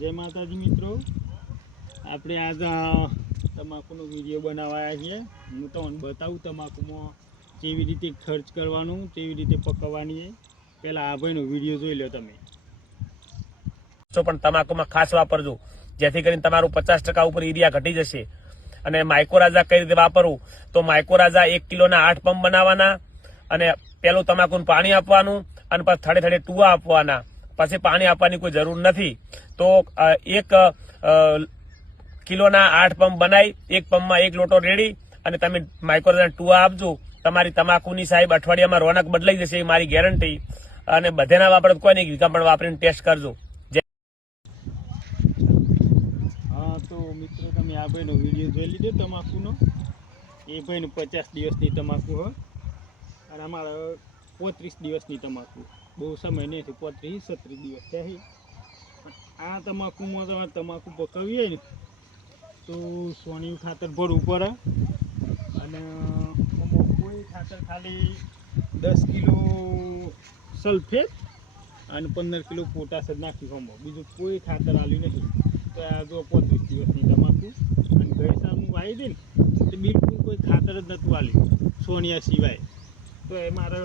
જય માતાજી મિત્રો, આપણે આજ તમાકુનો વિડીયો બનાવવા છીએ। હું તમને બતાવું તમાકુમાં કેવી રીતે ખર્ચ કરવાનું, કેવી રીતે પકવવાની છે। પહેલાં આ ભાઈનો વિડીયો જોઈ લો તમે। પણ તમાકુમાં ખાસ વાપરજો, જેથી કરીને તમારું 50% ઉપર યુરિયા ઘટી જશે। અને માઇક્રોરાઝા કઈ રીતે વાપરવું, તો માઇક્રોરાઝા 1 કિલોના 8 પંપ બનાવવાના, અને પેલું તમાકુનું પાણી આપવાનું, અને પછી થડે થડે ટુવા આપવાના, પછી પાણી આપવાની કોઈ જરૂર નથી। તો 1 કિલોના 8 પંપ બનાવી 1 પંપમાં 1 લોટો રેડી અને તમે માઇક્રોરાઝા ટુવા આપજો, તમારી તમાકુની સાહેબ અઠવાડિયામાં રોનક બદલાઈ જશે, એ મારી ગેરંટી। અને બધેના વાપરે કોઈ નહીં, વીઘા પણ વાપરીને ટેસ્ટ કરજો। હા તો મિત્રો, તમે આ ભાઈનો વિડીયો જોઈ લીધો તમાકુનો। એ ભાઈને 50 દિવસની તમાકુ હોય અને અમારે 35 દિવસની તમાકુ, બહુ સમય નહીં, 35-36 દિવસ થયા। આ તમાકુમાં તમારે તમાકુ પકવવી હોય ને તો સોનિયું ખાતર ભરવું પડે, અને કોઈ ખાતર ખાલી 10 કિલો સલ્ફેટ અને 15 કિલો પોટાશ જ નાખ્યું હોમો, બીજું કોઈ ખાતર આલ્યું નહીં। તો આ જો 35 દિવસની તમાકુ, અને ગઈ સાલ હું વાવી હતી ને તો બિલકુલ કોઈ ખાતર જ નહોતું આલ્યું સોનિયા સિવાય। તો એ મારે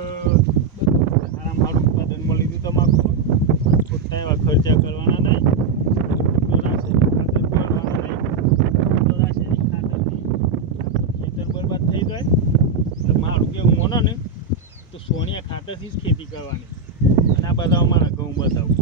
સારું ઉત્પાદન મળી ગયું તમાકુનું, ખોટા એવા ખર્ચા કરવાના નહીં, રાસાયણિક ખાતર ભરવાના નહીં, રાસાયણિક ખાતરથી ખેતર બરબાદ થઈ જાય। એટલે મારું કેવું માનો ને તો સોનિયા ખાતરથી જ ખેતી કરવાની। અને આ બધા અમારા ઘઉં બતાવું।